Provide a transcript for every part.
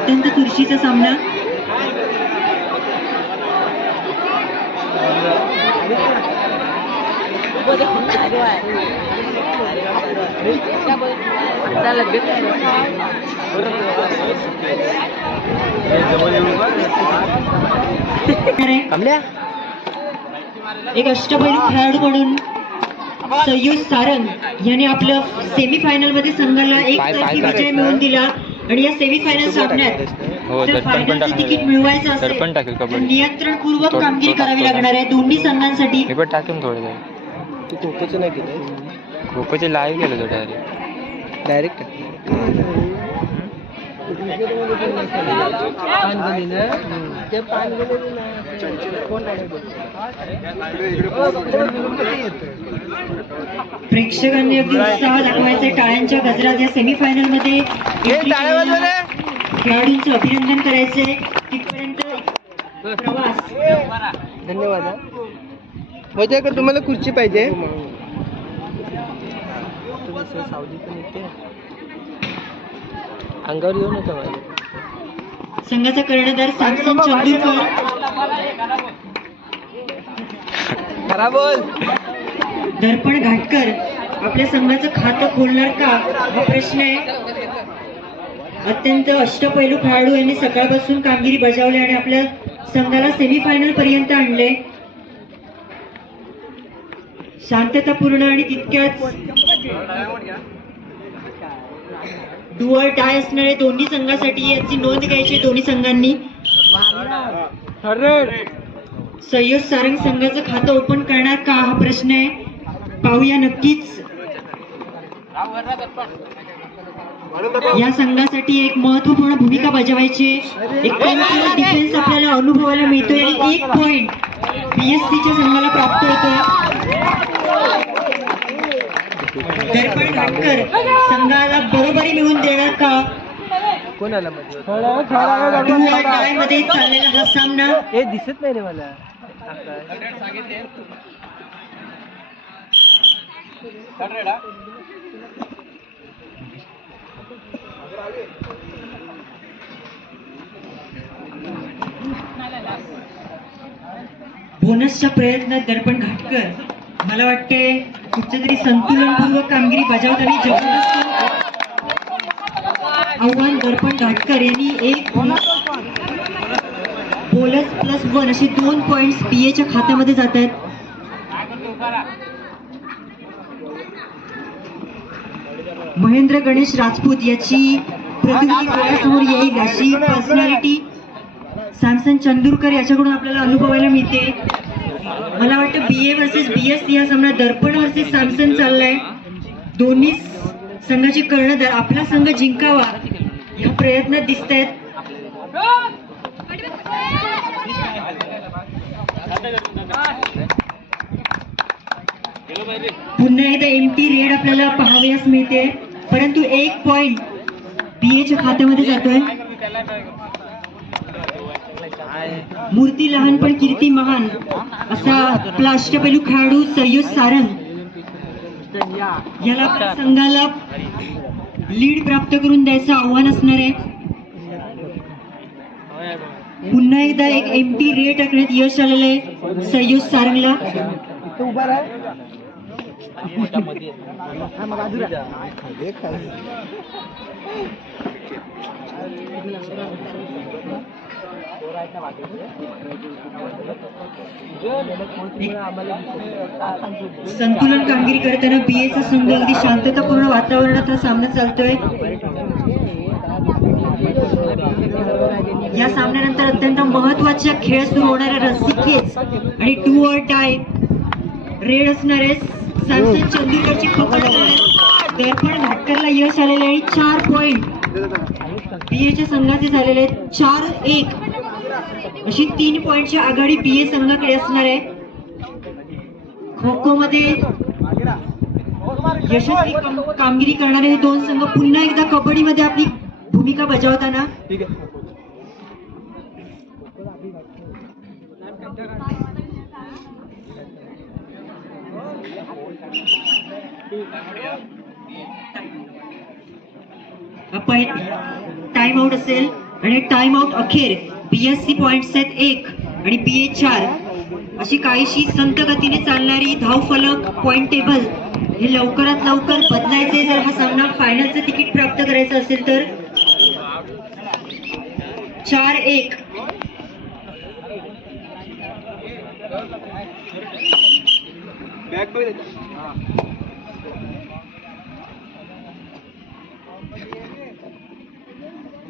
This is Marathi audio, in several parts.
अत्यंत चुरशीचा सामना. एक अष्टपैलू खेळाडू म्हणून सय्यूद सारंग याने आपलं सेमीफायनल मध्ये संघाला एक तर्फी विजय मिळवून दिला. आणि या सेमीफायनल सामन्यात जर फायनलचं तिकीट मिळवायचं असेल तर नियंत्रणपूर्वक कामगिरी करावी लागणार आहे दोन्ही संघांसाठी. तू खोखोचं नाही केलं? खोखोचे लाईव्ह केलं तो डायरेक्ट प्रेक्षकांनी अगदी उत्साह दाखवायचा. टाळ्यांच्या गजरात या सेमीफायनल मध्ये खेळाडूंचं अभिनंदन करायचंय. तिथपर्यंत प्रवास. धन्यवाद. होते का तुम्हाला खुर्ची पाहिजे? अंगावर येऊ नका माझ्या. संघाचा कर्णधार सॅमसन चंदूरकर. दर्पण घाटकर आपल्या संघाचं खातं खोलणार का हा प्रश्न आहे. अत्यंत अष्टपैलू खेळाडू यांनी सकाळपासून कामगिरी बजावली आणि आपल्या संघाला सेमीफायनल पर्यंत आणले. शांततापूर्ण आणि तितक्याच डू ऑर डाय असणारे दोन्ही संघासाठी याची नोंद घ्यायची दोन्ही संघांनी. सय्यूद सारंग संघाचं खातं ओपन करणार का हा प्रश्न आहे. पाहूया नक्कीच. या संघासाठी एक महत्वपूर्ण भूमिका बजावायची. एक डिफेन्स आपल्याला अनुभवायला मिळतोय आणि 1 पॉइंट बीएससीच्या संघाला प्राप्त होतोय. दर्पण घाटकर संघाला बरोबरी मिळवून देणार का. कोणाला मध्ये चाललेला हा सामना. हे दिसत नाही रे मला. बोनसच्या प्रयत्नात दर्पण घाटकर मला वाटते कुठच्या तरी संतुलनपूर्वक कामगिरी बजावताना जबरदस्त आव्हान दर्पण घाटकर यांनी एक बोनस +1 अशी 2 पॉइंट्स बीएच्या खात्यामध्ये जात आहेत. महेंद्र गणेश राजपूत याची प्रतिनिधी डोळ्यासमोर येईल अशी पर्सनॅलिटी सॅमसन चंदूरकर याच्याकडून आपल्याला अनुभवायला मिळते. मला वाटतं बीए वर्सेस बीएससी हा सामना दर्पण वर्सेस सॅमसन चाललाय. दोन्ही संघाचे कर्णधार आपला संघ जिंकावा या प्रयत्नात दिसत आहेत. पुन्हा एकदा एम्प्टी रेड आपल्याला पाहावयास मिळते. परंतु 1 पॉइंट बीएच्या खात्यामध्ये जातोय. मूर्ती लहान पण कीर्ती महान असा आपला अष्टपैलू खेळाडू सय्यूद सारंग याला आपल्या संघाला लीड प्राप्त करून द्यायचं आव्हान असणार आहे. पुन्हा एकदा एक एम्प्टी रेड टाकण्यात यश आलेलं आहे सय्यूद सारंगला. संतुलन कामगिरी करताना बीएचा संघ अगदी शांततापूर्ण वातावरणात हा सामना चालतोय. या सामन्यानंतर अत्यंत महत्वाच्या खेळ सुरू होणाऱ्या रस्सीखेच आणि डू ऑर डाय रेड असणारे सॅमसन चंदूरकरची पकड दर्पण घाटकरला यश आलेले आणि 4 पॉइंट बीएच्या संघाचे झालेले 4-1 अशी 3 पॉइंटची आघाडी बीए संघाकडे असणार आहे. खो खो मध्ये यशस्वी कामगिरी करणारे हे दोन संघ पुन्हा एकदा कबड्डीमध्ये आपली भूमिका बजावताना टाइम आउट असेल. आणि टाइम आउट अखेर BSC पॉइंट्स आहेत 1 आणि BA 4. अशी काहीशी संत गतीने चालणारी धावफलक पॉइंट टेबल हे लवकरात लवकर बदलायचे जर हा सामना फायनलचं तिकीट प्राप्त करायचं असेल तर. 4-1.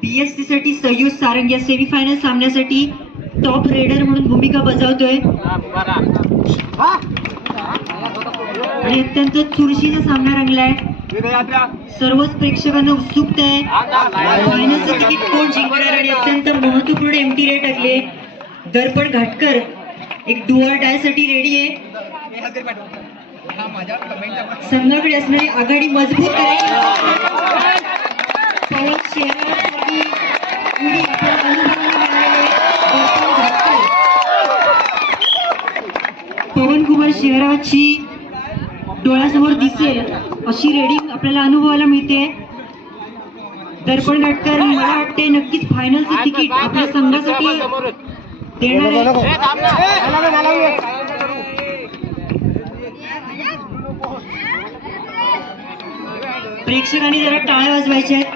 BSC साठी सयुज सारंग या सेमीफायनल सामन्यासाठी टॉप रेडर म्हणून भूमिका बजावतोय आणि अत्यंत चुरशीचा सामना रंगलाय. सर्वच प्रेक्षकांना उत्सुकता आहे फायनलचं तिकीट कोण जिंकणार आणि अत्यंत महत्वपूर्ण एमटी रेट टाकले. दर्पण घाटकर एक डू ऑर डाय साठी रेडी आहे. संघाकडे असणारी आघाडी मजबूत करायची. पवन शेरावतसाठी उडी आपल्याला अनुभवायला मिळालेले दर्पण घाटकर. पवन कुमार शेरावतची डोळ्यासमोर दिसेल अशी रेडिंग आपल्याला अनुभवायला मिळते. दर्पण घाटकर मला वाटते नक्कीच फायनलचं तिकीट आपल्या संघासाठी देणार आहे. प्रेक्षकांनी जरा टाळ्या वाजवायच्या आहेत.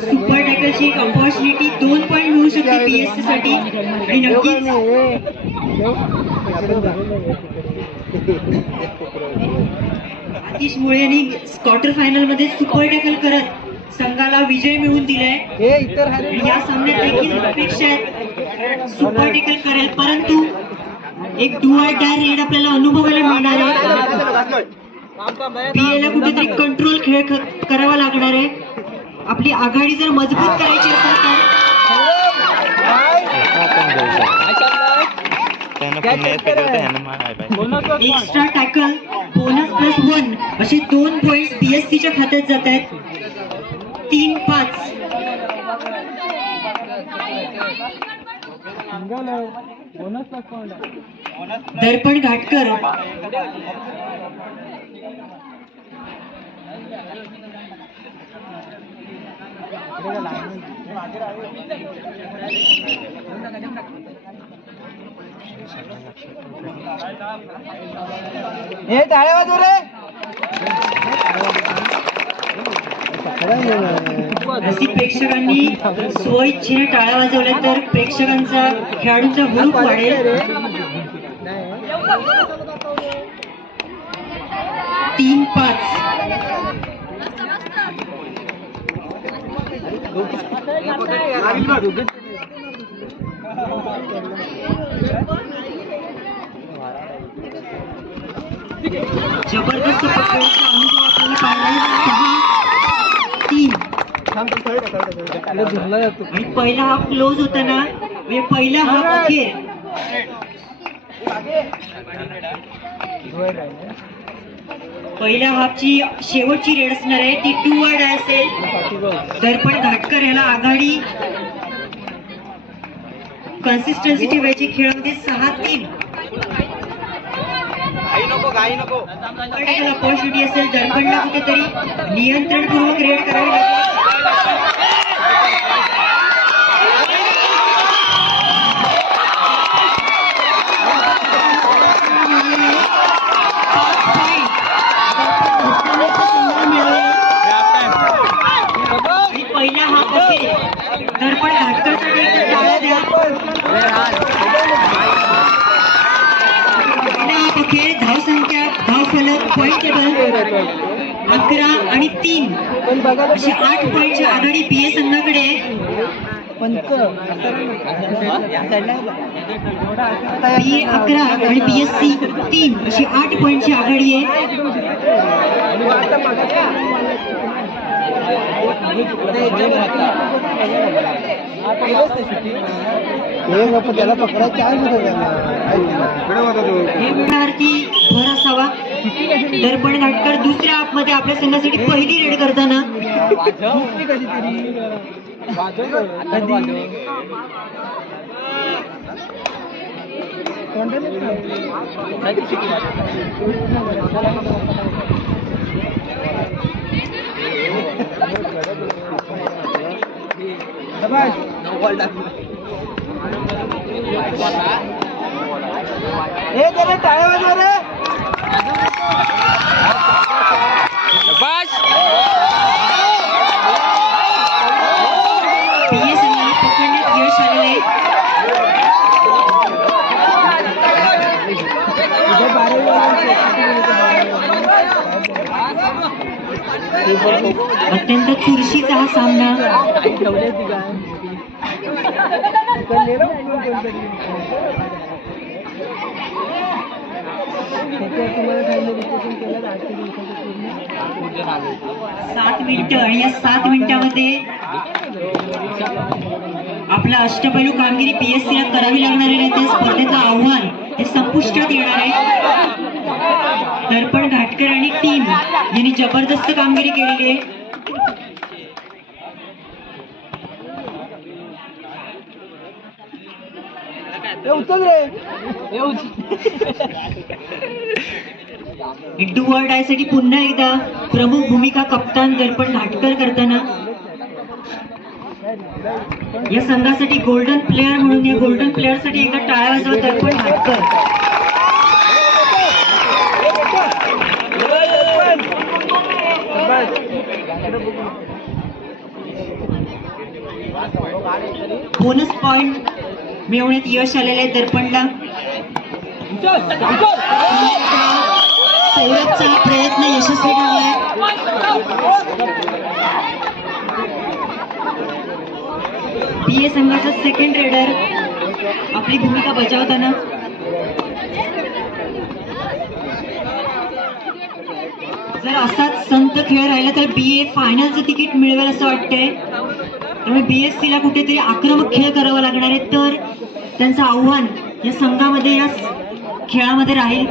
सुपर टॅकलची एक ऑपॉर्च्युनिटी 2 पॉइंट मिळू शकते BSC साठी आणि नक्कीच आतिश मुळे यांनी क्वार्टर फायनल मध्ये सुपर टॅकल करत संघाला विजय मिळवून दिलाय. या सामन्यात देखील अपेक्षा आहे सुपर टॅकल करेल परंतु एक डू ऑर डाय रेड आपल्याला अनुभवायला मिळणार आहे. BA ला कुठेतरी कंट्रोल खेळ करावा लागणार आहे. आपली आघाडी जर मजबूत करायची असेल तर एक्स्ट्रा टॅकल बोनस +1 असे 2 पॉइंट BSC च्या खात्यात जात आहेत. 3-5. दर्पण घाटकर हे टाळ्या वाजव रे. रसिक प्रेक्षकांनी स्वइच्छेने टाळ्या वाजवल्या तर प्रेक्षकांचा खेळाडूंचा हुरूप वाढेल. 3-5. जबरदस्त पकडाचा अनुभव आपल्याला पाहिला. 6-3. आणि पहिला हाफ क्लोज होता ना म्हणजे पहिला हाफ अखेर पहिल्या हाफची शेवटची रेड असणार आहे ती 2 ऑर डाय असेल. दर्पण घाटकर याला आघाडी कन्सिस्टन्सी ठेवायची खेळामध्ये. 6-3. ऑपॉर्च्युनिटी असेल दर्पणला कुठेतरी नियंत्रणपूर्वक रेड करावी लागेल. पहिला हाफ असेल दर्पण घाटकरसाठी एकदा टाळ्या द्या. अखेर धावसंख्या धावफलक पॉइंट टेबल 11 आणि 3 अशी 8 पॉइंटची आघाडी BA संघाकडे आहे. BA 11 आणि BSC 3 अशी 8 पॉइंटची आघाडी आहे. त्याला पकडा 4 भर असावा. दर्पण घाटकर दुसऱ्या हाफ मध्ये आपल्या संघासाठी पहिली रेड करताना टाळ्या वाजवा रे. बस PS संघाला पकडण्यात यश आलेले आहे. अत्यंत चुरशीचा हा सामना. सात मिनिटं आणि या 7 मिनिटांमध्ये आपला अष्टपैलू कामगिरी PSC ला करावी लागणार आहे. त्या स्पर्धेचं आव्हान हे संपुष्टात येणार आहे. दर्पण घाटकर आणि टीम यांनी जबरदस्त कामगिरी केलेली आहे. उचल रे. डू ऑर डाय साठी पुन्हा एकदा प्रमुख भूमिका कप्तान दर्पण घाटकर करताना या संघासाठी गोल्डन प्लेअर म्हणून या गोल्डन प्लेअर साठी एकदा टाळ्या वाजवा दर्पण घाटकर. बोनस पॉइंट मिळवण्यात यश आलेले आहे दर्पणला. सौरभचा हा प्रयत्न यशस्वी ठरलाय. PA संघाचा सेकंड रेडर आपली भूमिका बजावताना. जर असाच संत खेळ राहिला तर BA फायनलचं तिकीट मिळवेल असं वाटतंय. त्यामुळे BSC ला कुठेतरी आक्रमक खेळ करावा लागणार आहे, तर त्यांचं आव्हान या संघामध्ये या खेळामध्ये राहील.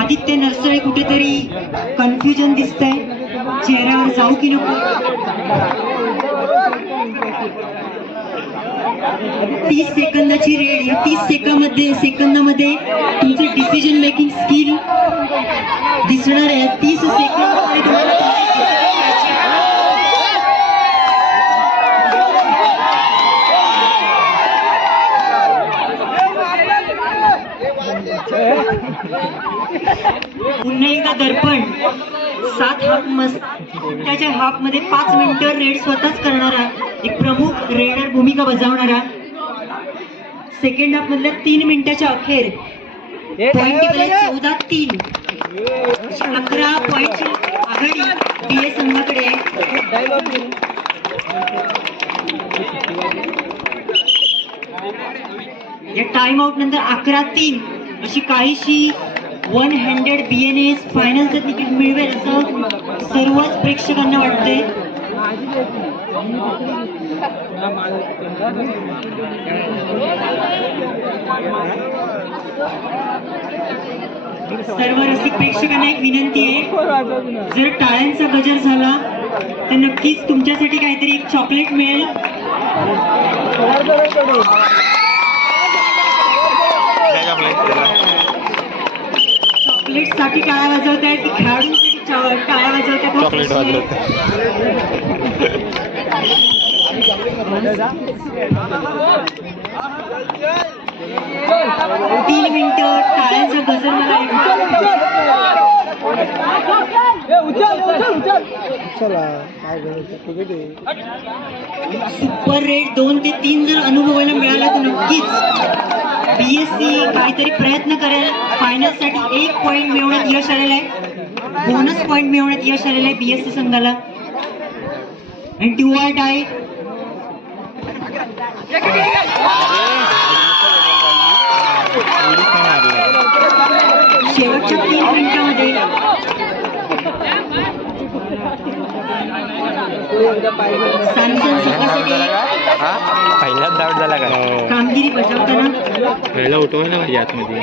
आदित्य नरसळे कुठेतरी कन्फ्युजन दिसतंय, चेहऱ्यावर जाऊ की नको. 30 सेकंदाची रेड. या 30 सेकंदामध्ये तुमचे डिसिजन मेकिंग स्किल दिसणार आहे. 30 सेकंद तुम्हाला पुन्हा एकदा दर्पण 7 त्याच्या हाफ मध्ये 5 मिनिटं रेड स्वतःच करणारा एक प्रमुख रेडर भूमिका बजावणारा. सेकंड हाफ मधल्या 3 मिनिटाच्या अखेर पॉइंट 14-3 11 पॉइंटची आघाडी BA संघाकडे आहे. या टाइम आउट नंतर 11-3 अशी काहीशी वन हँडेड BNA फायनलचं तिकीट मिळवेल असं सर्वच प्रेक्षकांना वाटतंय. सर्व रसिक प्रेक्षकांना एक विनंती आहे, जर टाळ्यांचा गजर झाला तर नक्कीच तुमच्यासाठी काहीतरी एक चॉकलेट मिळेल. चॉकलेट साठी टाळ्या वाजवत आहेत की खेळाडूंसाठी टाळ्या वाजवत आहेत? चॉकलेट वाजवत 3 मिनिटं टाळ्यांचा गजर मला सुपर रेड 2 ते 3 जर अनुभवायला मिळाला तर नक्कीच BSC काहीतरी प्रयत्न करेल. फायनल साठी 1 पॉइंट मिळवण्यात यश आलेलं आहे. बोनस पॉइंट मिळवण्यात यश आलेलं आहे BSC संघाला. आणि डू ऑर डाय शेवटच्या 3 मिनिटांमध्ये सॅमसन संघासाठी पहिलाच डाऊट झाला का? कामगिरी बजावताना पहिला उठवायला पाहिजे आतमध्ये.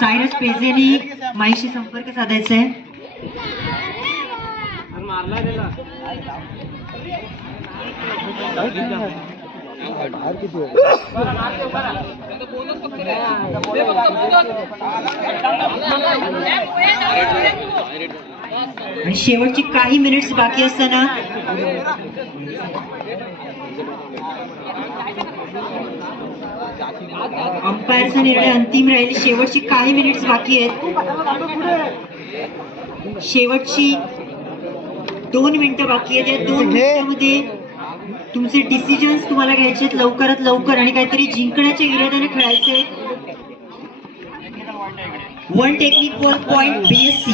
सायरस पेजेने माईशी संपर्क साधायचा आहे. आणि शेवटची काही मिनिट्स बाकी असताना अंपायरचा निर्णय अंतिम राहील. शेवटची काही मिनिट्स बाकी आहेत. शेवटची 2 मिनिटं बाकी आहेत. या 2 मिनिटांमध्ये तुमचे डिसिजन्स तुम्हाला घ्यायचे आहेत लवकरात लवकर आणि काहीतरी जिंकण्याच्या इराद्याने खेळायचे. 1 टेक्निक फॉर पॉइंट BSC.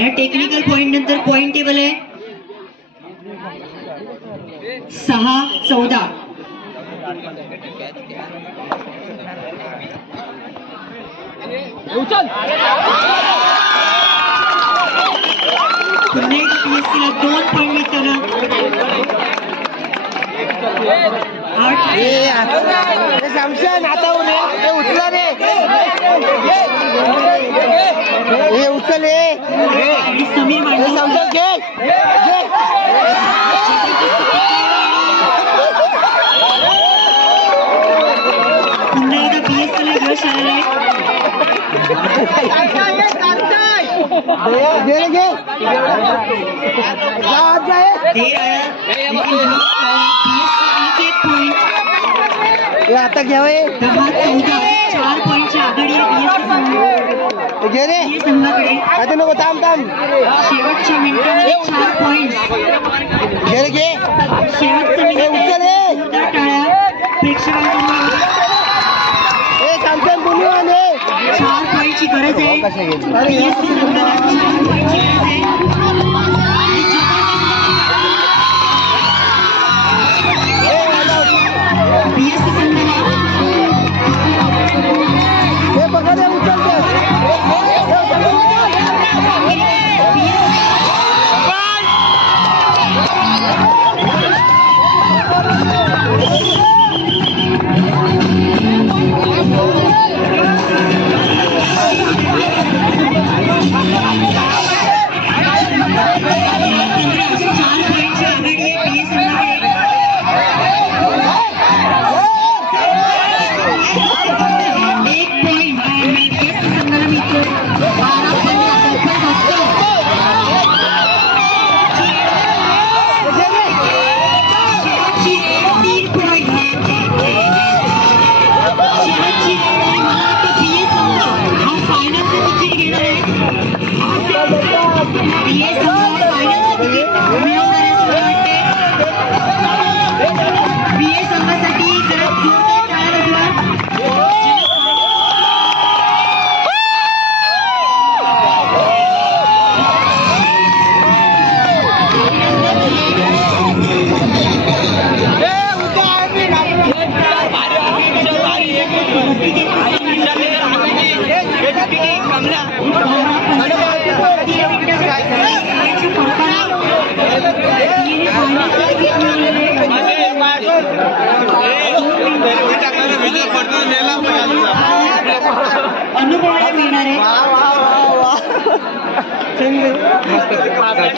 या टेक्निकल पॉइंट नंतर पॉइंट टेबल आहे 6-14. पुन्हा एकदा BSC ला 2 पॉइंट मिळताना 8. सॅमसन आता उचला रे हे उचल आणि समीर मांडे सॅमसन घे पुन्हा एकदा BSC ला यश आलेलं आहे. आता घ्यावे 10-14. 4 पॉईंटची आघाडी आहे घे रे BSC संघाकडे. आता नको थांब शेवटच्या मिनिटांमध्ये 4 पॉइंट. घे रे घे शेवटचं मिनिट जोरदार टाळ्या प्रेक्षकांकडून. सॅमसन बोलू 4 पॉईंटची गरज आहे. BSC संघाला 4 पॉईंटची गरज आहे. BSC संघाला हे बघा रे उचलते अनुभवायला मिळणार आहे.